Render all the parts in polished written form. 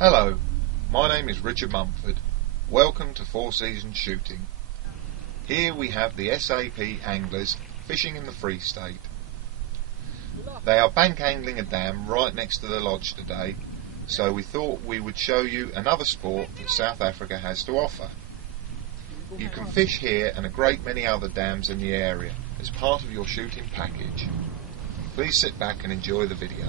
Hello, my name is Richard Mumford. Welcome to Four Seasons Shooting. Here we have the SAP anglers fishing in the Free State. They are bank angling a dam right next to the lodge today, so we thought we would show you another sport that South Africa has to offer. You can fish here and a great many other dams in the area as part of your shooting package. Please sit back and enjoy the video.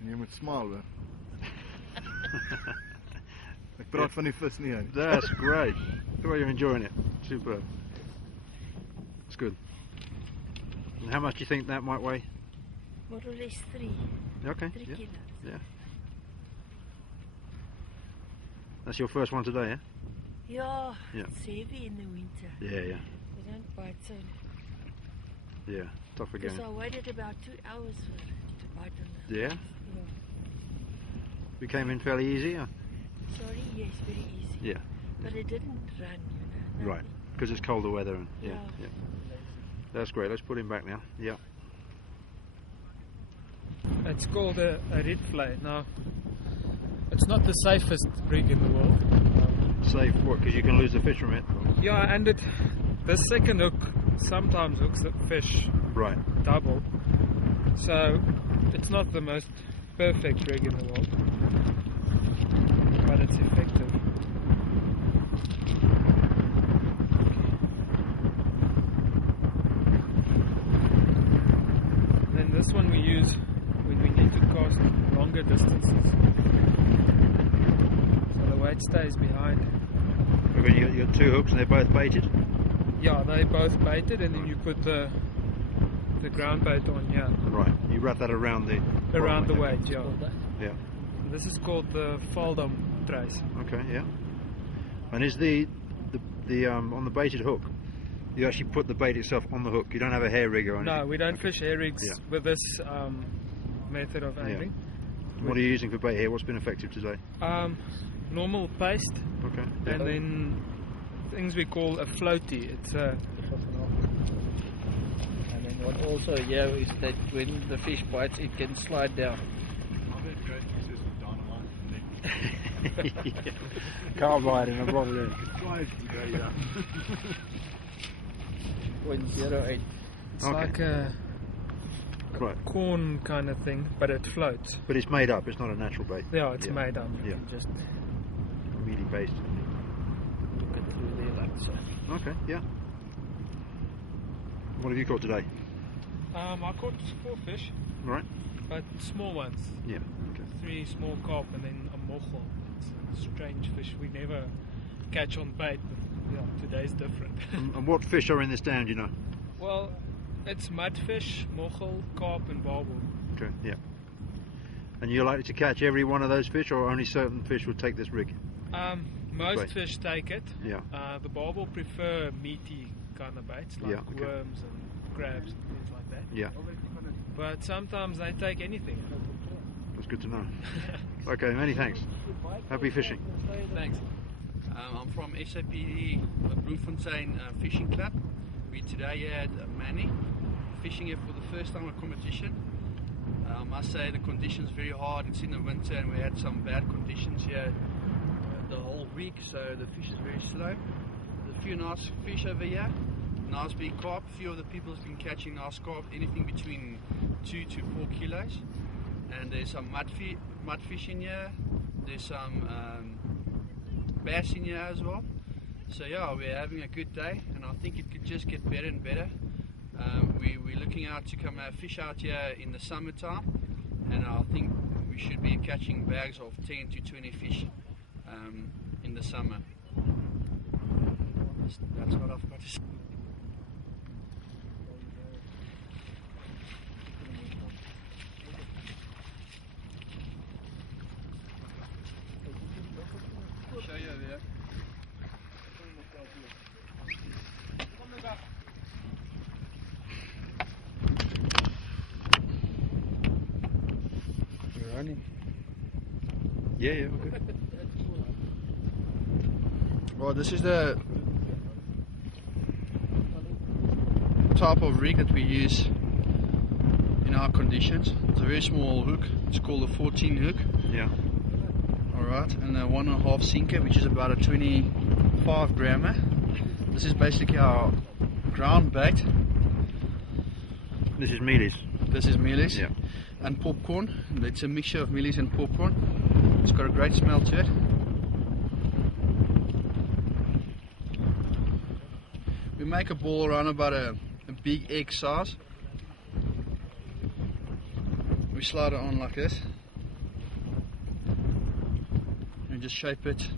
En jy moet smaal hoor. Ek praat van die vis nie. That's great. The way you're enjoying it. Superb. It's good. And how much do you think that might weigh? More or less 3. Okay. 3 Yeah. kilos. Yeah. That's your first one today, Yeah, Yeah. it's heavy in the winter. Yeah? Yeah, They don't bite so. yeah. Tough again. Because I waited about 2 hours for it to bite on the Yeah? Yeah. We came in fairly easy, huh? Sorry, yes, very easy. Yeah. But it didn't run, you know. Right. Because it's colder weather and Yeah. yeah. That's great. Let's put him back now. Yeah. It's called a red fly. Now, it's not the safest rig in the world. Safe what? Because you can lose the fish from it. Yeah, and the second hook sometimes hooks the fish Right. double. So, it's not the most perfect rig in the world, but it's effective. Then this one we use when we need to cast longer distances, so the weight stays behind. Okay, you got 2 hooks and they're both baited? Yeah, they both baited, and then you put the ground bait on here. Right. You wrap that around the Weight, yeah. Yeah. This is called the Faldam trace. Okay, yeah. And is the on the baited hook, you actually put the bait itself on the hook? You don't have a hair rig or anything? No, we don't fish hair rigs Yeah. with this method of angling. What are you using for bait here? What's been effective today? Normal paste, Okay. and then things we call a floaty. It's a And then what also here is that when the fish bites, it can slide down. Carbide in a bottle. Yeah. 0.08. it's Okay. like a Right. corn kind of thing, but it floats. But it's made up. It's not a natural bait. Yeah, it's Yeah. made up. Yeah. Just Mealy based. Get through there like so. Okay. Yeah. What have you caught today? I caught 4 fish, Right. but small ones. Yeah. Okay. 3 small carp and then a mochel. strange fish we never catch on bait. But yeah, today's different. And what fish are in this dam, do you know? Well, it's mudfish, mochel, carp, and barbel. Okay, yeah. And you're likely to catch every one of those fish, or only certain fish will take this rig? Most Bait. fish take it. Yeah. The barbel prefer meaty kind of baits, like Yeah, okay. worms and crabs and things like that. Yeah. But sometimes they take anything. That's good to know. Okay, many thanks. Happy fishing. Thanks. I'm from SAPD Bloemfontein Fishing Club. We today had Manny fishing here for the first time at competition. I must say the conditions very hard. It's in the winter and we had some bad conditions here the whole week, so the fish is very slow. There's a few nice fish over here, nice big carp. A few of the people have been catching nice carp, anything between 2 to 4 kilos. And there's some mudfish in here. There's some bass in here as well. So yeah, we're having a good day, and I think it could just get better and better. We're looking out to come fish out here in the summertime, and I think we should be catching bags of 10 to 20 fish in the summer. That's what I've got to say. Show you over here. You're running. Yeah, yeah, okay. Well, this is the type of rig that we use in our conditions. It's a very small hook. It's called a 14 hook. Yeah. Alright, and a 1.5 sinker, which is about a 25 grammer. This is basically our ground bait. This is mealies. This is mealies. Yeah. And popcorn. It's a mixture of mealies and popcorn. It's got a great smell to it. We make a ball around about a big egg size. We slide it on like this. And just shape it.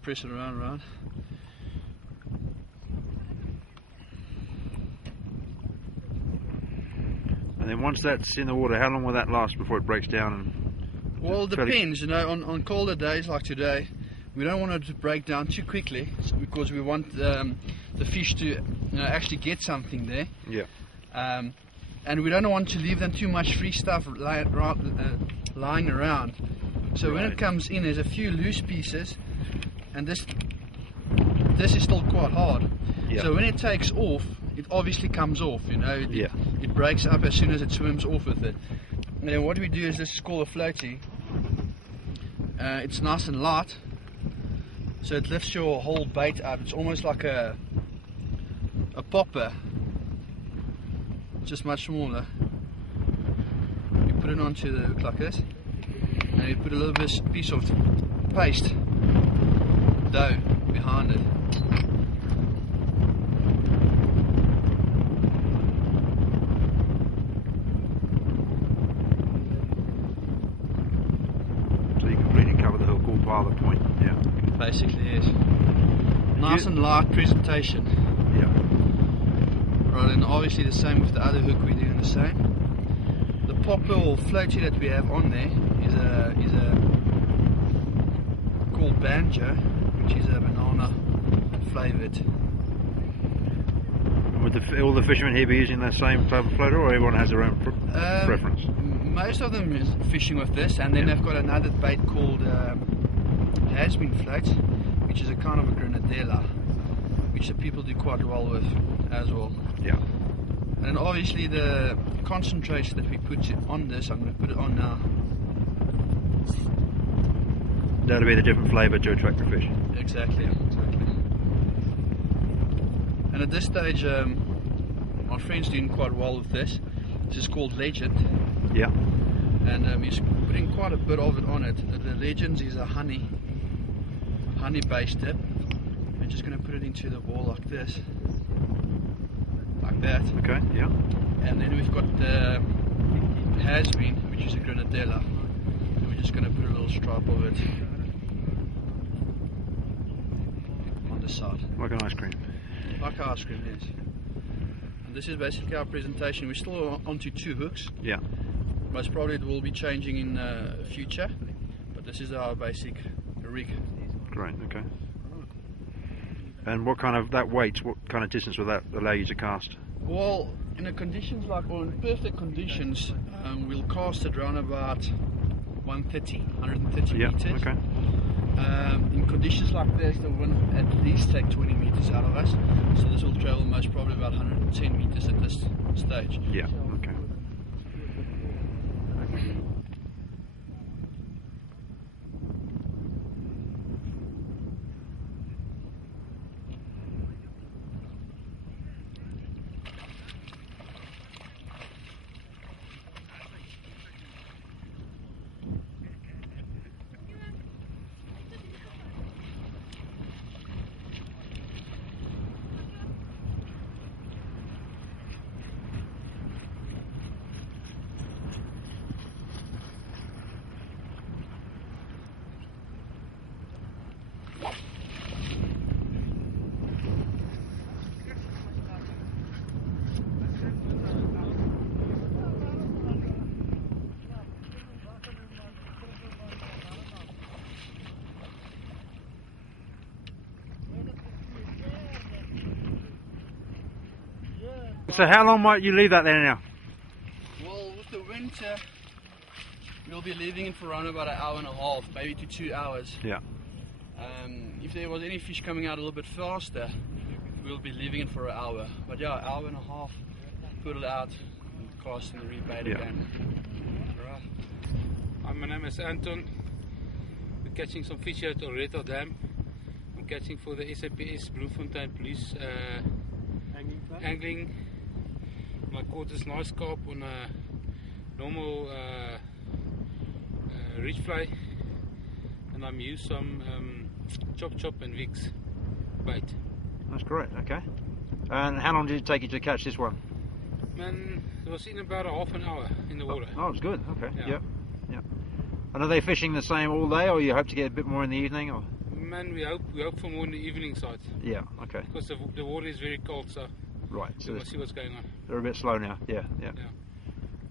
Press it around. And then once that's in the water, how long will that last before it breaks down? And Well, it depends, you know, on colder days like today, we don't want it to break down too quickly because we want the fish to actually get something there. Yeah. And we don't want to leave them too much free stuff lying around. So when it comes in, there's a few loose pieces, and this is still quite hard. Yeah. So when it takes off, it obviously comes off, you know. It breaks up as soon as it swims off with it. And then what we do is this is called a floaty. It's nice and light, so it lifts your whole bait up. It's almost like a popper, just much smaller. You put it onto the hook like this, and you put a little piece of paste dough behind it. So you completely cover the hook all by the point. Yeah. Basically, yes. Nice and light presentation. Yeah. Right, and obviously the same with the other hook, we're doing the same. The popper or floaty that we have on there is a called banjo, which is a banana flavoured. Would all the fishermen here be using that same type of floater, or everyone has their own preference? Most of them is fishing with this, and then they've got another bait called has-been float, which is a kind of a grenadilla, which the people do quite well with as well. Yeah. And obviously the concentration that we put on this, I'm going to put it on now. That'll be the different flavour to attract the fish. Exactly. And at this stage, my friend's doing quite well with this. This is called Legend. Yeah. And he's putting quite a bit of it on it. The Legends is a honey based dip. We're just going to put it into the ball like this. Like bat. Okay, yeah. And then we've got the has-been, which is a granatella. And we're just going to put a little stripe of it on the side. Like an ice cream. Like ice cream, yes. And this is basically our presentation. We're still onto 2 hooks. Yeah. Most probably it will be changing in the future, but this is our basic rig. Great, okay. And what kind of, that weight, what kind of distance will that allow you to cast? Well, in the conditions like, or in perfect conditions, we'll cast it around about 130 Yeah, meters. okay. In conditions like this, they will at least take 20 meters out of us. So this will travel most probably about 110 meters at this stage. Yeah, okay. So how long might you leave that there now? Well, with the winter, we'll be leaving it for around about an hour and a half, maybe to 2 hours. Yeah. If there was any fish coming out a little bit faster, we'll be leaving it for an hour. But yeah, an hour and a half, put it out, and cast in the rebait again. Alright. Hi, my name is Anton. We're catching some fish here at Oreto Dam. I'm catching for the SAPS Bloemfontein Police angling. I caught this nice carp on a normal ridge fly, and I'm used some chop and Vicks bait. That's great, okay. And how long did it take you to catch this one? Man, it was in about a half an hour in the water. Oh, it's good, okay. Yeah. Yep. And are they fishing the same all day, or you hope to get a bit more in the evening? Or? Man, we hope for more in the evening side. Yeah, okay. Because the water is very cold, so right. So we'll see what's going on. They're a bit slow now. Yeah.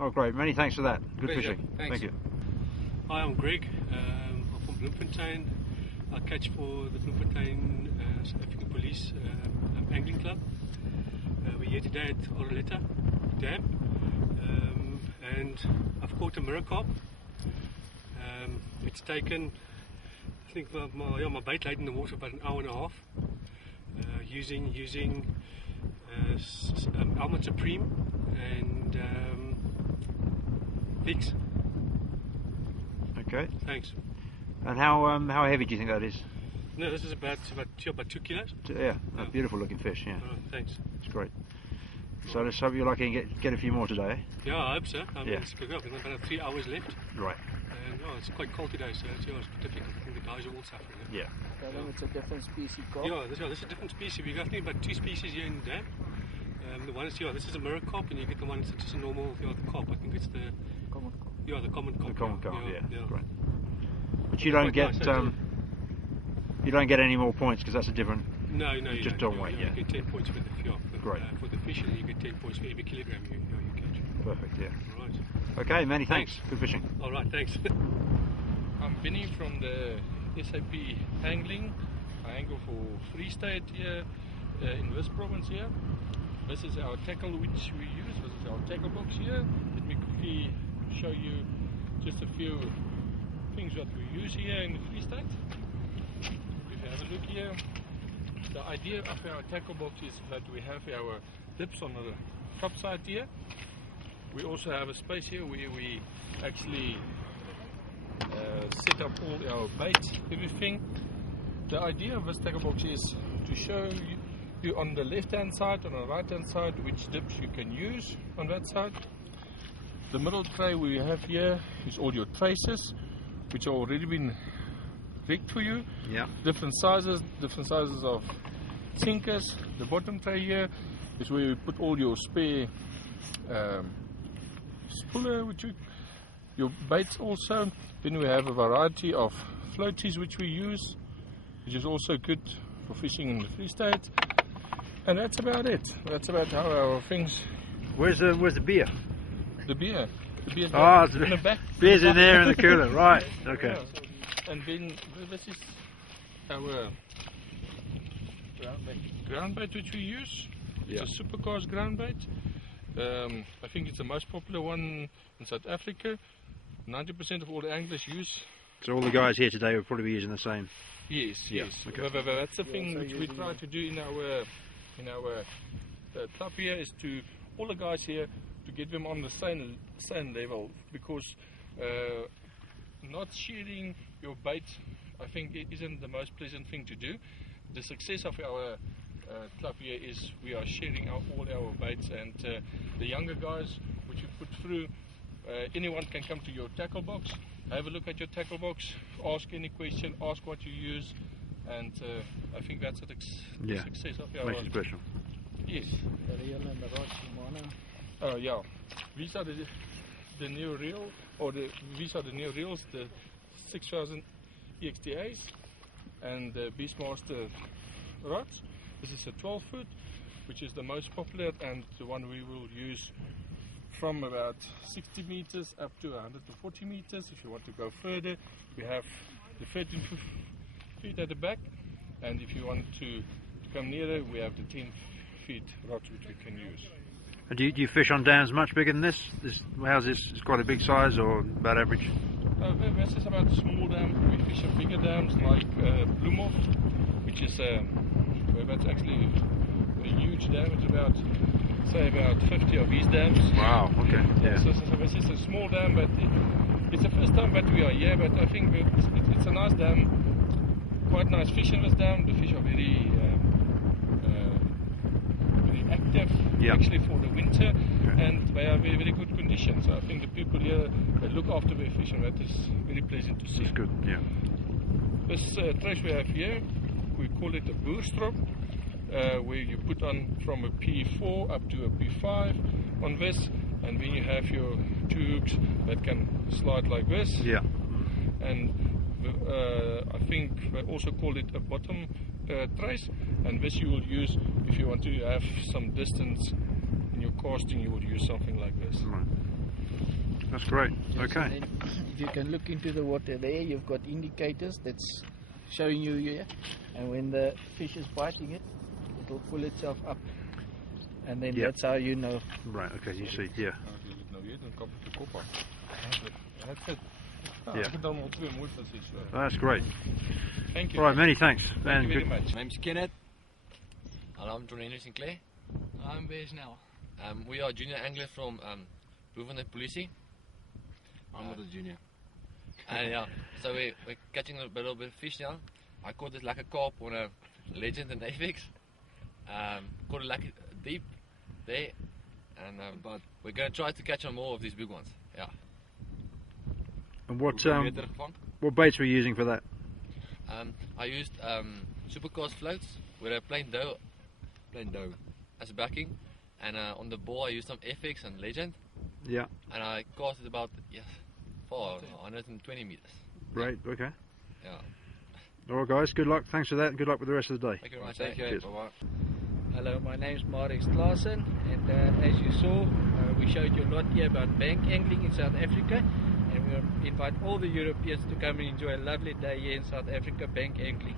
Oh, great. Many thanks for that. Good Pleasure. fishing. Thanks. Thank you. Hi, I'm Greg. I'm from Bloemfontein. I catch for the Bloemfontein South African Police Angling Club. We're here today at Oreto Dam, and I've caught a mirror carp. It's taken, I think, my bait laid in the water about an hour and a half, using Almond Supreme and Vicks. Okay. Thanks. And how heavy do you think that is? No, this is about 2 kilos. Yeah, a beautiful looking fish. Yeah. Oh, thanks. It's great. So let's hope you're lucky and get a few more today. Eh? Yeah, I hope so. I mean, Yeah. it's good. I've got about 3 hours left. Right. And it's quite cold today, so it's difficult. I think the guys are all suffering. Yeah. I think it's a different species carp. Yeah, this is a different species. We've got I think about 2 species here in the dam. The one is this is a mirror carp, and you get the one that's just a normal the carp. I think it's the Common carp. the common carp. The common carp. Yeah. Great. But you Quite don't get nice, you don't get any more points because that's a different. No, You just don't wait, You yeah. get 10 points for the Great. for the fish, and you get 10 points for every kilogram you catch. Perfect. Yeah. All right. Okay. Many thanks. Good fishing. All right. Thanks. I'm Vinny from the SAP Angling. I angle for Free State here in this province here. This is our tackle which we use. This is our tackle box here. Let me quickly show you just a few things that we use here in the Free State. If you have a look here, the idea of our tackle box is that we have our dips on the top side here. We also have a space here where we actually set up all our baits, everything. The idea of this tackle box is to show you on the left hand side and on the right hand side which dips you can use on that side. The middle tray we have here is all your traces which are already been rigged for you. Yeah. Different sizes of sinkers. The bottom tray here is where you put all your spare spuller, your baits also. Then we have a variety of floaties which we use, which is also good for fishing in the Free State. And that's about it. That's about how our things. Where's the beer? The beer. The beer. Oh, in the back. Beer's in there in the cooler, right? Okay. Yeah. And then this is our ground bait which we use. Yeah. It's a supercast ground bait. I think it's the most popular one in South Africa. 90% of all the anglers use. So all the guys here today will probably be using the same. Yes, yeah. Yes. Okay. But that's the thing which we try to do in our club here, is to all the guys here to get them on the same level, because not sharing your bait, I think, it isn't the most pleasant thing to do. The success of our club here is we are sharing all our baits, and the younger guys which you put through, anyone can come to your tackle box, have a look at your tackle box, ask any question, ask what you use, and I think that's the success of our. Makes it special. Yes. Oh yeah. These are the new reel, or these are the new reels, the 6000 EXTAs and the Beastmaster rods. This is a 12 foot, which is the most popular and the one we will use from about 60 meters up to 140 meters. If you want to go further, we have the 13 feet at the back, and if you want to come nearer, we have the 10 feet rods which we can use. And do you fish on dams much bigger than this? How's this? It's quite a big size, or about average? This is about a small dam. We fish at bigger dams like Mumford, which is that's actually a huge dam. It's about, say, about 50 of these dams. Wow. Okay. Yeah. So this is a small dam, but it's the first time that we are here. But I think it's a nice dam. Quite nice fish in this dam. The fish are very active, actually, for the winter, and they are very, very good conditions. So I think the people here look after their fish, and that is very pleasant to see. That's good. Yeah. This trash we have here, we call it a boerstrop, where you put on from a P4 up to a P5 on this, and then you have your two hooks that can slide like this. Yeah. And I think they also call it a bottom trace, and this you will use if you want to have some distance in your casting. You would use something like this. Right. That's great. Yes, okay. And then if you can look into the water there, you've got indicators that's showing you here, and when the fish is biting it, it will pull itself up, and then that's how you know. Right. Okay. You see. Yeah. That's it. That's great. Thank you. All right, many thanks. Thank you very much. My name's Kenneth. And I'm John Henry Sinclair. I'm Bez now. We are junior angler from Mumford Police. I'm not a junior. And yeah, so we're catching a little bit of fish now. I caught it like a carp on a Legend and Apex. Caught it like deep there, and but we're going to try to catch on more of these big ones. Yeah. And what baits were you using for that? I used supercast floats with a plain dough as a backing, and on the ball I used some FX and Legend. Yeah. And I cast it about 120 meters. Right. Okay. Yeah. All right, guys. Good luck. Thanks for that, and good luck with the rest of the day. Thank you very much. Thank you. Cheers. Bye-bye. Hello, my name's Marix Klaasen, and as you saw, we showed you a lot here about bank angling in South Africa, and we invite all the Europeans to come and enjoy a lovely day here in South Africa bank angling.